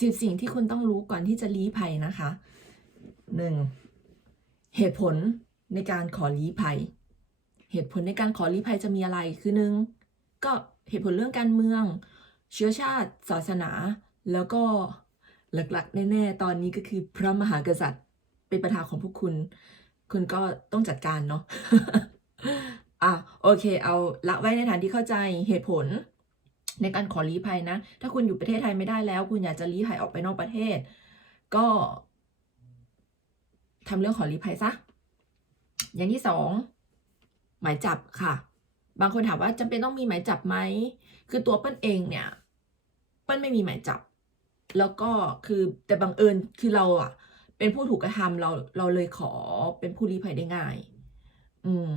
สิบสิ่งที่คุณต้องรู้ก่อนที่จะลี้ภัยนะคะหนึ่งเหตุผลในการขอลี้ภัย เหตุผลในการขอลี้ภัยจะมีอะไรคือหนึ่งก็เหตุผลเรื่องการเมือง เชื้อชาติ ศาสนา แล้วก็หลักๆ แน่ ๆ ตอนนี้ก็คือพระมหากษัตริย์เป็นประธานของพวกคุณ คุณก็ต้องจัดการเนาะอะโอเค เอาละไว้ในฐานที่เข้าใจเหตุผล ในการขอลี้ภัยนะ ถ้าคุณอยู่ประเทศไทยไม่ได้แล้ว คุณอยากจะลี้ภัยออกไปนอกประเทศ ก็ทำเรื่องขอลี้ภัยซะ อย่างที่สองหมายจับค่ะ บางคนถามว่าจำเป็นต้องมีหมายจับไหม คือตัวเปิ้ลเองเนี่ย เปิ้ลไม่มีหมายจับ แล้วก็คือแต่บังเอิญคือเราอะเป็นผู้ถูกกระทำเราเราเลยขอเป็นผู้ลี้ภัยได้ง่าย อืม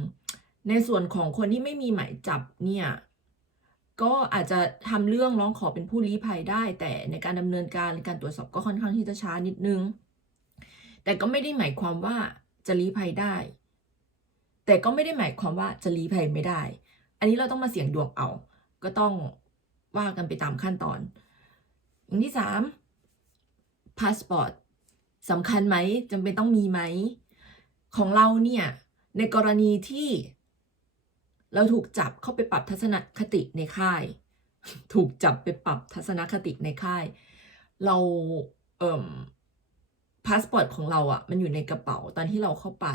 ในส่วนของคนที่ไม่มีหมายจับเนี่ย ก็อาจจะทำเรื่องร้องขอเป็นผู้ลี้ภัยได้ แต่ในการดำเนินการในการตรวจสอบก็ค่อนข้างที่จะช้านิดนึง แต่ก็ไม่ได้หมายความว่าจะลี้ภัยได้ แต่ก็ไม่ได้หมายความว่าจะลี้ภัยไม่ได้ อันนี้เราต้องมาเสี่ยงดวงเอา ก็ต้องว่ากันไปตามขั้นตอน อย่างที่สามพาสปอร์ตสำคัญไหมจำเป็นต้องมีไหม ของเราเนี่ย ในกรณีที่ เราถูกจับเข้าไปปรับทัศนคติในค่าย ถูกจับไปปรับทัศนคติในค่าย เราเอ่มพาสปอร์ตของเราอะ่ะ มันอยู่ในกระเป๋าตอนที่เราเข้าไป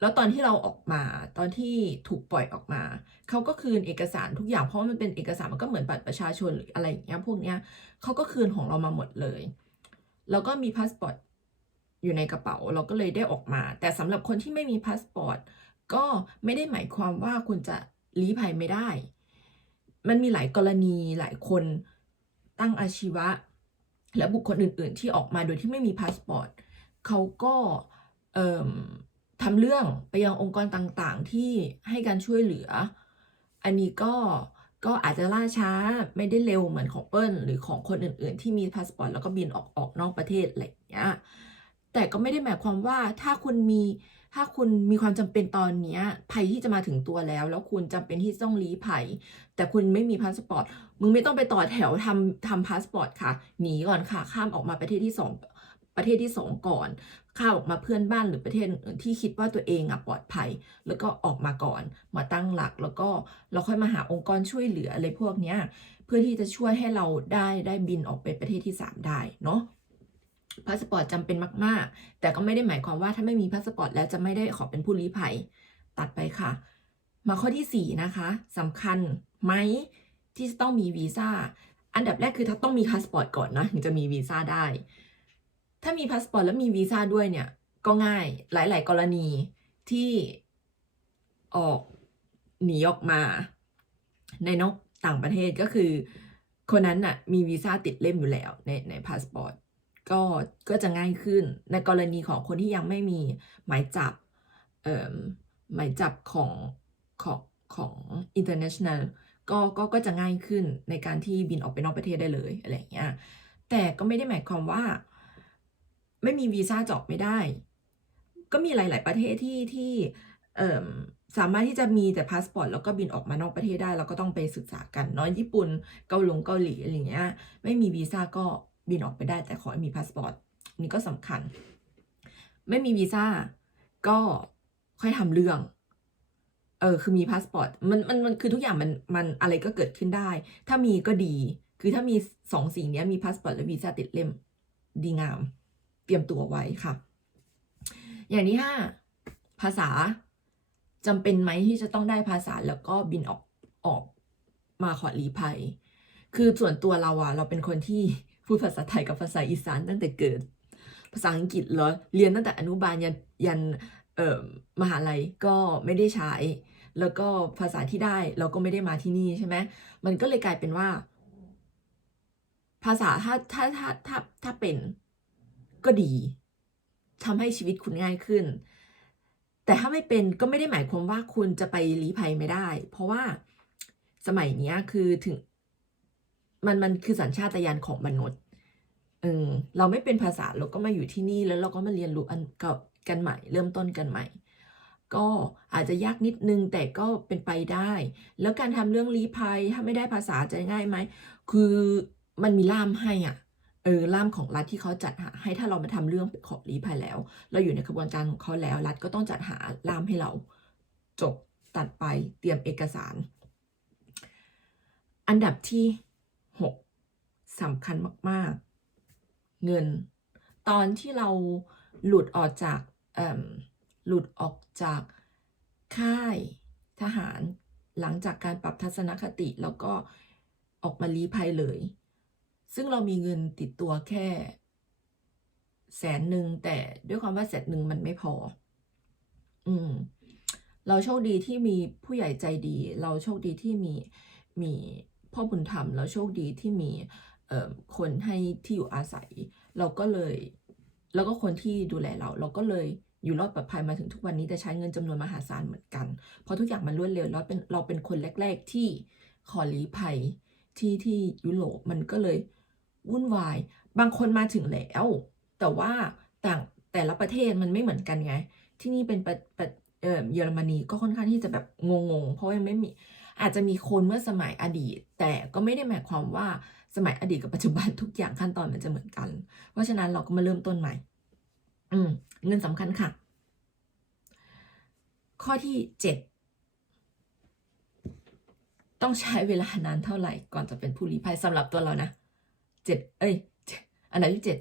แล้วตอนที่เราออกมา ตอนที่ถูกปล่อยออกมา เขาก็คืนเอกสารทุกอย่าง เพราะว่ามันเป็นเอกสารมันก็เหมือนบัตรประชาชนหรืออะไรอย่างเงี้ย พวกเนี้ยเขาก็คืนของเรามาหมดเลย แล้วก็มีพาสปอร์ตอยู่ในกระเป๋า เราก็เลยได้ออกมา แต่สำหรับคนที่ไม่มีพาสปอร์ต ก็ไม่ได้หมายความว่าคุณจะลี้ภัยไม่ได้ มันมีหลายกรณีหลายคนตั้งอาชีวะ และบุคคลอื่น ๆ ที่ออกมาโดยที่ไม่มีพาสปอร์ตเขาก็เทำเรื่องไปยังองค์กรต่างๆ ที่ให้การช่วยเหลือ อันนี้ก็ก็อาจจะล่าช้าไม่ได้เร็วเหมือนของเปิ้ลหรือของคนอื่น ๆ ที่มีพาสปอร์ตแล้วก็บินออกออกนอกประเทศอะไรอย่างเงี้ย แต่ก็ไม่ได้หมายความว่าถ้าคุณมีถ้าคุณมีความจำเป็นตอนเนี้ยภัยที่จะมาถึงตัวแล้ว แล้วคุณจำเป็นที่ต้องลี้ภัย แต่คุณไม่มีพาสปอร์ตมึงไม่ต้องไปต่อแถวทำทำพาสปอร์ตค่ะ หนีก่อนค่ะ ข้ามออกมาประเทศที่สองประเทศที่สองก่อนข้าออกมาเพื่อนบ้านหรือประเทศอื่นที่คิดว่าตัวเองอะปลอดภัย แล้วก็ออกมาก่อน มาตั้งหลักแล้วก็เราค่อยมาหาองค์กรช่วยเหลืออะไรพวกเนี้ยเพื่อที่จะช่วยให้เราได้ได้บินออกไปประเทศที่สามได้เนาะ พาสปอร์ตจำเป็นมาก ๆ แต่ก็ไม่ได้หมายความว่าถ้าไม่มีพาสปอร์ตแล้วจะไม่ได้ขอเป็นผู้ลี้ภัย ตัดไปค่ะ มาข้อที่ 4 นะคะสำคัญไหมที่จะต้องมีวีซ่า อันดับแรกคือถ้าต้องมีพาสปอร์ตก่อนนะถึงจะมีวีซ่าได้ ถ้ามีพาสปอร์ตแล้วมีวีซ่าด้วยเนี่ย ก็ง่ายหลาย ๆ กรณีที่ออกหนีออกมา ในนอกต่างประเทศก็คือ คนนั้นน่ะมีวีซ่าติดเล่มอยู่แล้วในในพาสปอร์ต ก็ก็จะง่ายขึ้นในกรณีของคนที่ยังไม่มีหมายจับเอ่อหมายจับของของของ international ก็ก็ก็จะง่ายขึ้นในการที่บินออกไปนอกประเทศได้เลยอะไรอย่างเงี้ยแต่ก็ไม่ได้หมายความว่า ไม่มีวีซ่าจออกไม่ได้ ก็มีหลาย ๆ ประเทศที่ที่เอ่มสามารถที่จะมีแต่พาสปอร์ตแล้วก็บินออกมานอกประเทศได้เราก็ต้องไปศึกษากันเนาะญี่ปุ่นเกาหลงเกาหลีอะไรเงี้ยไม่มีวีซ่าก็ บินออกไปได้แต่ขอให้มีพาสปอร์ตนี่ก็สำคัญ ไม่มีวีซ่าก็ค่อยทำเรื่อง เออคือมีพาสปอร์ตมันมันมันคือทุกอย่างมันมันอะไรก็เกิดขึ้นได้ ถ้ามีก็ดี คือถ้ามีสองสิ่งนี้มีพาสปอร์ตและวีซ่าติดเล่มดีงาม เตรียมตัวไว้ค่ะ อย่างที่ห้าภาษาจำเป็นไหมที่จะต้องได้ภาษาแล้วก็บินออกออกมาขอลี้ภัย คือส่วนตัวเราอะเราเป็นคนที่ พูดภาษาไทยกับภาษาอีสานตั้งแต่เกิด ภาษาอังกฤษเหรอเรียนตั้งแต่อนุบาลยันยันเอ่อมหาลัยก็ไม่ได้ใช้ แล้วก็ภาษาที่ได้เราก็ไม่ได้มาที่นี่ใช่ไหมมันก็เลยกลายเป็นว่า ภาษาถ้าถ้าถ้าถ้าถ้าเป็นก็ดีทำให้ชีวิตคุณง่ายขึ้น แต่ถ้าไม่เป็นก็ไม่ได้หมายความว่าคุณจะไปลี้ภัยไม่ได้ เพราะว่าสมัยนี้คือถึง มันมันคือสัญชาตญาณของมนุษย์เออเราไม่เป็นภาษาเราก็มาอยู่ที่นี่แล้วเราก็มาเรียนรู้อันเก่ากันใหม่ เริ่มต้นกันใหม่ ก็อาจจะยากนิดนึงแต่ก็เป็นไปได้ แล้วการทำเรื่องลี้ภัยถ้าไม่ได้ภาษาจะง่ายไหมคือมันมีล่ามให้อะเออล่ามของรัฐที่เขาจัดหาให้ถ้าเรามาทำเรื่องขอลี้ภัยแล้ว เราอยู่ในกระบวนการของเขาแล้ว รัฐก็ต้องจัดหาล่ามให้เรา จบตัดไปเตรียมเอกสาร อันดับที่ สำคัญมาก ๆ เงิน ตอนที่เราหลุดออกจากหลุดออกจากค่ายทหาร หลังจากการปรับทัศนคติแล้วก็ออกมาลี้ภัยเลย ซึ่งเรามีเงินติดตัวแค่ แสนหนึ่งแต่ด้วยความว่าแสนหนึ่งมันไม่พอ อืม เราโชคดีที่มีผู้ใหญ่ใจดี เราโชคดีที่มีมีพ่อบุญธรรม เราโชคดีที่มี คนให้ที่อยู่อาศัย เราก็เลย แล้วก็คนที่ดูแลเรา เราก็เลยอยู่รอดปลอดภัยมาถึงทุกวันนี้แต่ใช้เงินจำนวนมหาศาลเหมือนกัน เพราะทุกอย่างมันรวดเร็วแล้วเป็นเราเป็นคนแรก ๆ ที่ขอลี้ภัยที่ที่ยุโรปมันก็เลยวุ่นวาย บางคนมาถึงแล้ว แต่ว่าต่างแต่ละประเทศมันไม่เหมือนกันไง ที่นี่เป็นประประเออเยอรมนีก็ค่อนข้างที่จะแบบงงๆ เพราะยังไม่มีอาจจะมีคนเมื่อสมัยอดีต แต่ก็ไม่ได้หมายความว่า สมัยอดีตกับปัจจุบันทุกอย่างขั้นตอนมันจะเหมือนกัน เพราะฉะนั้นเราก็มาเริ่มต้นใหม่ อืม เงินสำคัญค่ะ ข้อที่เจ็ดต้องใช้เวลานานเท่าไหร่ก่อนจะเป็นผู้ลี้ภัยสำหรับตัวเรานะเจ็ดเอ้ย อันดับที่เจ็ด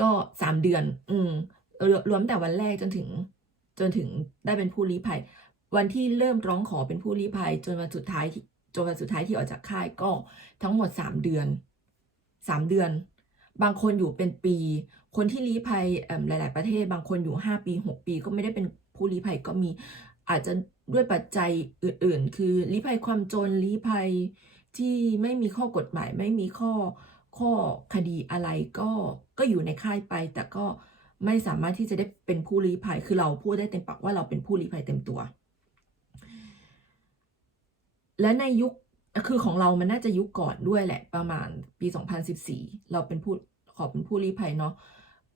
ก็สามเดือน อืมรวมแต่วันแรกจนถึง จนถึงได้เป็นผู้ลี้ภัย วันที่เริ่มร้องขอเป็นผู้ลี้ภัย จนวันสุดท้าย จนวันสุดท้ายที่ออกจากค่ายก็ทั้งหมดสามเดือนสามเดือน บางคนอยู่เป็นปี คนที่ลี้ภัยหลาย ๆ ประเทศ บางคนอยู่ห้าปีหกปีก็ไม่ได้เป็นผู้ลี้ภัยก็มีอาจจะด้วยปัจจัยอื่น ๆ คือลี้ภัยความจนลี้ภัยที่ไม่มีข้อกฎหมายไม่มีข้อข้อคดีอะไรก็ก็อยู่ในค่ายไป แต่ก็ไม่สามารถที่จะได้เป็นผู้ลี้ภัย คือเราพูดได้เต็มปากว่าเราเป็นผู้ลี้ภัยเต็มตัว และในยุคคือของเรามันน่าจะยุคก่อนด้วยแหละประมาณปี 2014 เราเป็นผู้ขอเป็นผู้ลี้ภัยเนาะ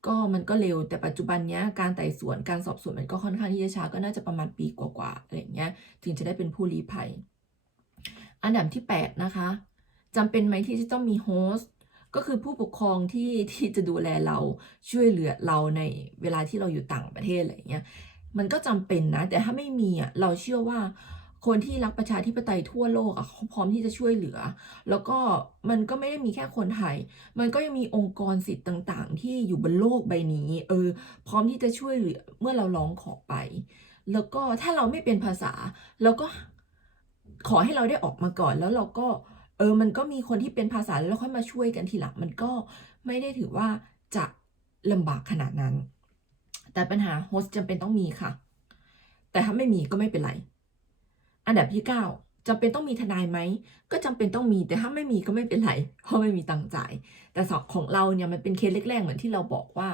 ก็มันก็เร็วแต่ปัจจุบันเนี้ยการไต่สวนการสอบสวนมันก็ค่อนข้างที่จะช้าก็น่าจะประมาณปีกว่าๆอะไรเงี้ยถึงจะได้เป็นผู้ลี้ภัย อันดับที่ 8 นะคะจำเป็นไหมที่จะต้องมีโฮสต์ก็คือผู้ปกครองที่ที่จะดูแลเราช่วยเหลือเราในเวลาที่เราอยู่ต่างประเทศอะไรเงี้ยมันก็จำเป็นนะ แต่ถ้าไม่มีอะเราเชื่อว่า คนที่รักประชาธิปไตยทั่วโลกอะเขาพร้อมที่จะช่วยเหลือ แล้วก็มันก็ไม่ได้มีแค่คนไทย มันก็ยังมีองค์กรสิทธิ์ต่างๆ ที่อยู่บนโลกใบนี้ เออ พร้อมที่จะช่วยเหลือเมื่อเราร้องขอไป แล้วก็ถ้าเราไม่เป็นภาษาเราก็ขอให้เราได้ออกมาก่อนแล้วเราก็ เออ มันก็มีคนที่เป็นภาษาแล้วค่อยมาช่วยกันทีหลังมันก็ไม่ได้ถือว่าจะลำบากขนาดนั้น แต่ปัญหาโฮสต์จำเป็นต้องมีค่ะ แต่ถ้าไม่มีก็ไม่เป็นไร อันดับที่ 9จำเป็นต้องมีทนายไหม ก็จำเป็นต้องมี แต่ถ้าไม่มีก็ไม่เป็นไร เพราะไม่มีตังค์จ่าย แต่สอบของเราเนี่ยมันเป็นเคสแรกๆ เหมือนที่เราบอกว่า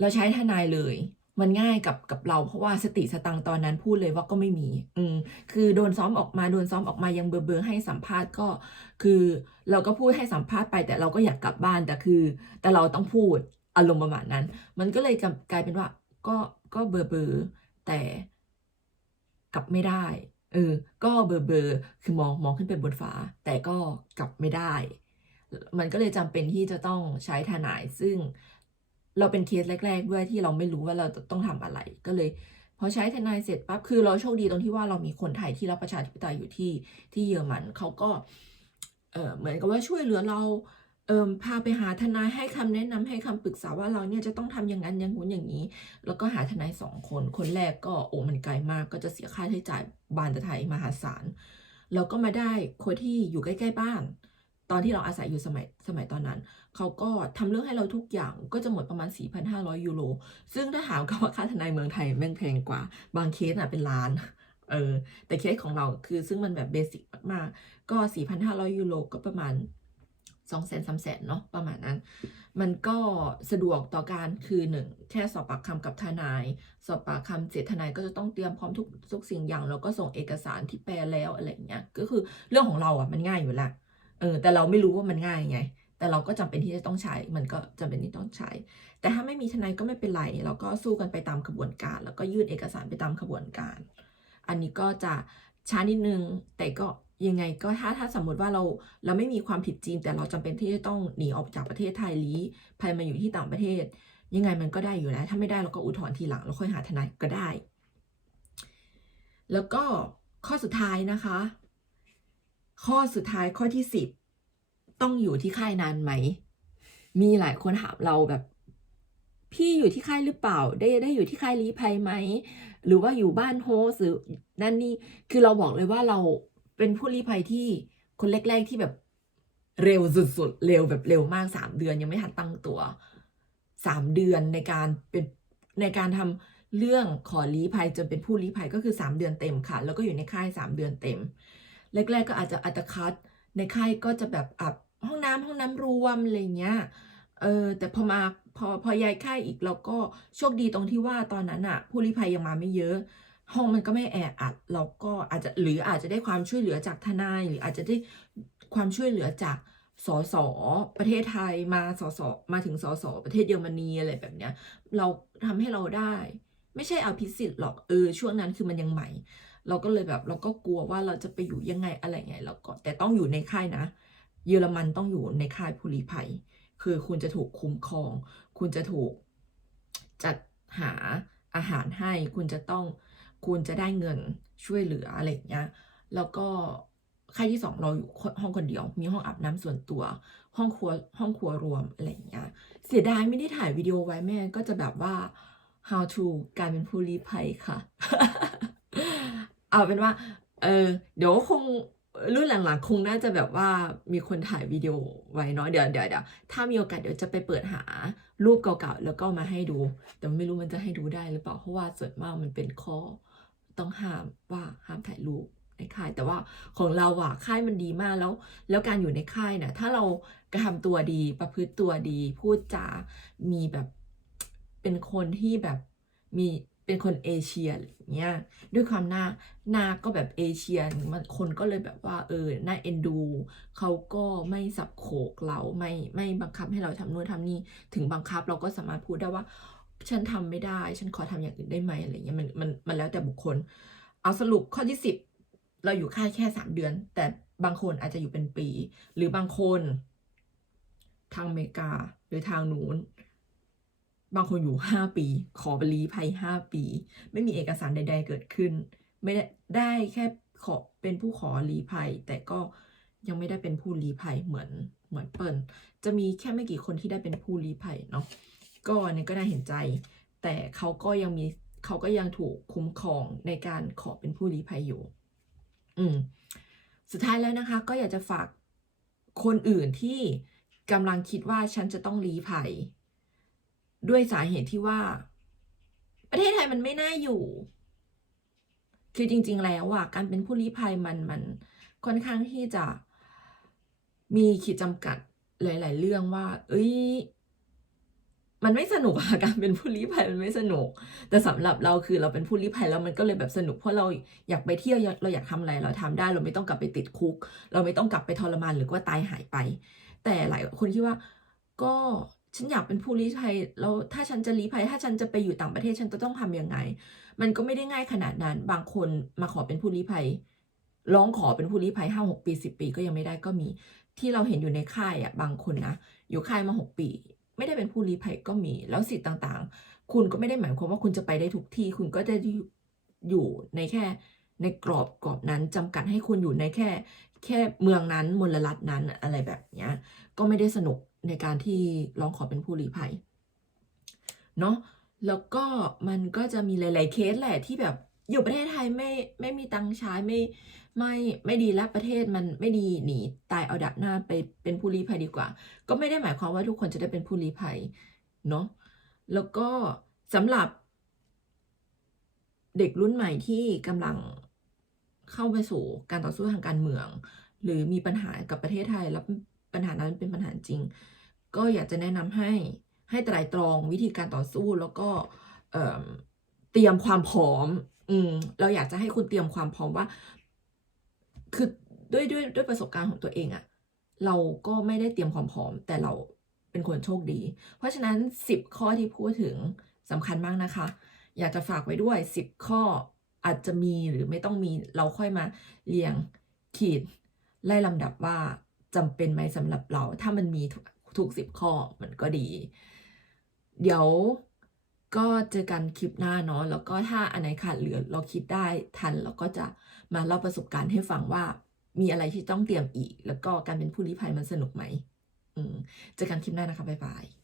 เราใช้ทนายเลย มันง่ายกับกับเราเพราะว่าสติสตังตอนนั้นพูดเลยว่าก็ไม่มี อืมคือโดนซ้อมออกมาโดนซ้อมออกมายังเบอร์เบอร์ให้สัมภาษณ์ก็ คือเราก็พูดให้สัมภาษณ์ไป แต่เราก็อยากกลับบ้านแต่คือ แต่เราต้องพูดอารมณ์ประมาณนั้น มันก็เลยกลายเป็นว่าก็ก็เบอร์เบอร์แต่กลับไม่ได้ เออ ก็เบอร์เบอร์คือมองมองขึ้นไปบนฟ้า แต่ก็กลับไม่ได้ มันก็เลยจำเป็นที่จะต้องใช้ทนาย ซึ่งเราเป็นเคสแรก ๆ ด้วยที่เราไม่รู้ว่าเราต้องทำอะไร ก็เลยพอใช้ทนายเสร็จปั๊บ คือเราโชคดีตรงที่ว่าเรามีคนไทยที่รับประชาธิปไตยอยู่ที่ที่เยอรมันเขาก็ เออเหมือนกับว่าช่วยเหลือเรา พาไปหาทนายให้คำแนะนำให้คำปรึกษาว่าเราเนี่ยจะต้องทำอย่างนั้นอย่างนู้นอย่างนี้ แล้วก็หาทนายสองคน คนแรกก็โอ้มันไกลมากก็จะเสียค่าใช้จ่ายบานตะไทยมหาศาลแล้วก็มาได้คนที่อยู่ใกล้ๆบ้าน ตอนที่เราอาศัยอยู่สมัยสมัยตอนนั้น เขาก็ทำเรื่องให้เราทุกอย่างก็จะหมดประมาณ 4,500 ยูโร ซึ่งถ้าถามกันว่าค่าทนายเมืองไทยแม่งแพงกว่า บางเคสอะเป็นล้านเออแต่เคสของเราคือซึ่งมันแบบเบสิกมากๆ ก็ 4,500 ยูโรก็ประมาณ 2 0 0 0 0 3 0 0 0เนาะประมาณนั้น มันก็สะดวกต่อการคือหนึ่งแค่สอบปากคำกับทนาย สอบปากคำเสร็จทนายก็จะต้องเตรียมพร้อมทุกทุกสิ่งอย่าง แล้วก็ส่งเอกสารที่แปลแล้วอะไรเงี้ยก็คือเรื่องของเราอะมันง่ายอยู่ล้วเออแต่เราไม่รู้ว่ามันง่ายไง แต่เราก็จำเป็นที่จะต้องใช้ มันก็จำเป็นที่ต้องใช้ แต่ถ้าไม่มีทนายก็ไม่เป็นไร เราก็สู้กันไปตามกระบวนการ แล้วก็ยื่นเอกสารไปตามกระบวนการ อันนี้ก็จะช้านิดนึงแต่ก็ ยังไงก็ถ้าถ้าสมมติว่าเราเราไม่มีความผิดจริง แต่เราจำเป็นที่จะต้องหนีออกจากประเทศไทยลี้ภัยมาอยู่ที่ต่างประเทศ ยังไงมันก็ได้อยู่แล้ว ถ้าไม่ได้เราก็อุทธรณ์ทีหลังเราค่อยหาทนายก็ได้ แล้วก็ข้อสุดท้ายนะคะ ข้อสุดท้ายข้อที่สิบต้องอยู่ที่ค่ายนานไหม มีหลายคนถามเราแบบพี่อยู่ที่ค่ายหรือเปล่า ได้ได้อยู่ที่ค่ายลี้ภัยไหม หรือว่าอยู่บ้านโฮสหรือนั่นนี่ คือเราบอกเลยว่าเรา เป็นผู้ลี้ภัยที่คนแรกๆที่แบบเร็วสุดๆ เร็วแบบเร็วมากสามเดือนยังไม่ทันตั้งตัวสามเดือนในการเป็นในการทำเรื่องขอลี้ภัยจนเป็นผู้ลี้ภัยก็คือสามเดือนเต็มค่ะ แล้วก็อยู่ในค่ายสามเดือนเต็ม แรกๆก็อาจจะอัตคัดในค่ายก็จะแบบอับห้องน้ำห้องน้ำรวมอะไรเงี้ยเออแต่พอมาพอพอย้ายค่ายอีกเราก็โชคดีตรงที่ว่าตอนนั้นอะผู้ลี้ภัยยังมาไม่เยอะ ห้องมันก็ไม่แออัดเราก็อาจจะหรืออาจจะได้ความช่วยเหลือจากทนาย หรืออาจจะได้ความช่วยเหลือจากสสประเทศไทยมาสสมาถึงสสประเทศเยอรมนีอะไรแบบเนี้ย เราทำให้เราได้ ไม่ใช่เอาพิสิทธิ์หรอกเออช่วงนั้นคือมันยังใหม่ เราก็เลยแบบเราก็กลัวว่าเราจะไปอยู่ยังไงอะไรไงเราก็แต่ต้องอยู่ในค่ายนะ เยอรมันต้องอยู่ในค่ายผู้ลี้ภัย คือคุณจะถูกคุ้มครอง คุณจะถูกจัดหาอาหารให้ คุณจะต้อง คุณจะได้เงินช่วยเหลืออะไรอย่างเงี้ย แล้วก็ค่ายที่สองเราอยู่ห้องคนเดียว มีห้องอาบน้ำส่วนตัว ห้องครัวห้องครัวรวมอะไรอย่างเงี้ย เสียดายไม่ได้ถ่ายวิดีโอไว้แม่ก็จะแบบว่า how to การเป็นผู้ลี้ภัยค่ะ เอาเป็นว่า เออเดี๋ยวคงรุ่นหลังๆคงน่าจะแบบว่ามีคนถ่ายวิดีโอไว้เนาะเดี๋ยวเดี๋ยวเดี๋ยวถ้ามีโอกาสเดี๋ยวจะไปเปิดหารูปเก่าๆแล้วก็มาให้ดู แต่ไม่รู้มันจะให้ดูได้หรือเปล่าเพราะว่าส่วนมากมันเป็นข้อ ต้องห้ามว่าห้ามถ่ายรูปในค่าย แต่ว่าของเราอะค่ายมันดีมากแล้ว แล้วการอยู่ในค่ายเนี่ยถ้าเรากระทำตัวดีประพฤติตัวดี พูดจา มีแบบเป็นคนที่แบบมีเป็นคนเอเชียอะไรอย่างเงี้ยด้วยความหน้าหน้าก็แบบเอเชียมันคนก็เลยแบบว่าเออหน่าเอ็นดูเขาก็ไม่สับโขกเราไม่ไม่บังคับให้เราทำนู่นทำนี่ถึงบังคับเราก็สามารถพูดได้ว่า ฉันทำไม่ได้ ฉันขอทำอย่างอื่นได้ไหมอะไรเงี้ยมันมันมันแล้วแต่บุคคล เอาสรุปข้อที่สิบเราอยู่ค่ายแค่สามเดือน แต่บางคนอาจจะอยู่เป็นปี หรือบางคน ทางอเมริกาหรือทางนู้นบางคนอยู่ห้าปี ขอไปลี้ภัยห้าปี ไม่มีเอกสารใด ๆ เกิดขึ้น ไม่ได้ได้แค่ขอเป็นผู้ขอลี้ภัย แต่ก็ยังไม่ได้เป็นผู้ลี้ภัยเหมือนเหมือนเปิลจะมีแค่ไม่กี่คนที่ได้เป็นผู้ลี้ภัยเนาะ ก็อันนี้ก็น่าเห็นใจ แต่เขาก็ยังมีเขาก็ยังถูกคุ้มครองในการขอเป็นผู้ลี้ภัยอยู่ อืม สุดท้ายแล้วนะคะ ก็อยากจะฝากคนอื่นที่กำลังคิดว่าฉันจะต้องลี้ภัย ด้วยสาเหตุที่ว่า ประเทศไทยมันไม่น่าอยู่ คือจริง ๆ แล้วอะการเป็นผู้ลี้ภัยมันมันค่อนข้างที่จะมีขีดจำกัดหลาย ๆ เรื่องว่า เอ้ย มันไม่สนุกอะการเป็นผู้ลี้ภัยมันไม่สนุก แต่สำหรับเราคือเราเป็นผู้ลี้ภัยแล้วมันก็เลยแบบสนุกเพราะเราอยากไปเที่ยวเราอยากทำอะไรเราทำได้ เราไม่ต้องกลับไปติดคุก เราไม่ต้องกลับไปทรมานหรือว่าตายหายไป แต่หลายคนคิดว่าก็ฉันอยากเป็นผู้ลี้ภัยแล้วถ้าฉันจะลี้ภัย ถ้าฉันจะไปอยู่ต่างประเทศฉันจะต้องทำยังไง มันก็ไม่ได้ง่ายขนาดนั้น บางคนมาขอเป็นผู้ลี้ภัย ร้องขอเป็นผู้ลี้ภัยห้าหกปีสิบปีก็ยังไม่ได้ก็มี ที่เราเห็นอยู่ในค่ายอะบางคนนะอยู่ค่ายมาหกปี ไม่ได้เป็นผู้ลี้ภัยก็มี แล้วสิทธิ์ต่างๆ คุณก็ไม่ได้หมายความว่าคุณจะไปได้ทุกที่ คุณก็จะอยู่ในแค่ในกรอบกรอบนั้นจำกัดให้คุณอยู่ในแค่แค่เมืองนั้นมลรัฐนั้นอะไรแบบเนี้ยก็ไม่ได้สนุกในการที่ร้องขอเป็นผู้ลี้ภัยเนาะแล้วก็มันก็จะมีหลาย ๆเคสแหละที่แบบ อยู่ประเทศไทยไม่ไม่มีตังค์ใช้ไม่ไม่ไม่ดีแล้วประเทศมันไม่ดีหนีตายเอาดับหน้าไปเป็นผู้ลี้ภัยดีกว่า ก็ไม่ได้หมายความว่าทุกคนจะได้เป็นผู้ลี้ภัยเนาะแล้วก็สำหรับเด็กรุ่นใหม่ที่กำลังเข้าไปสู่การต่อสู้ทางการเมือง หรือมีปัญหากับประเทศไทยแล้วปัญหานั้นเป็นปัญหาจริง ก็อยากจะแนะนำให้ให้ไตรตรองวิธีการต่อสู้แล้วก็เเตรียมความพร้อม อืมเราอยากจะให้คุณเตรียมความพร้อมว่า คือด้วยด้วยด้วยประสบการณ์ของตัวเองอะเราก็ไม่ได้เตรียมความพร้อม แต่เราเป็นคนโชคดี เพราะฉะนั้นสิบข้อที่พูดถึงสำคัญมากนะคะ อยากจะฝากไว้ด้วยสิบข้ออาจจะมีหรือไม่ต้องมีเราค่อยมาเรียงขีดไล่ลำดับว่าจำเป็นไหมสำหรับเรา ถ้ามันมีทุกทุกสิบข้อมันก็ดี เดี๋ยว ก็เจอกันคลิปหน้าเนาะแล้วก็ถ้าอันไหนขาดเหลือเราคิดได้ทันเราก็จะมาเล่าประสบการณ์ให้ฟังว่ามีอะไรที่ต้องเตรียมอีก แล้วก็การเป็นผู้ลี้ภัยมันสนุกไหมอืมเจอกันคลิปหน้านะคะบ๊ายบาย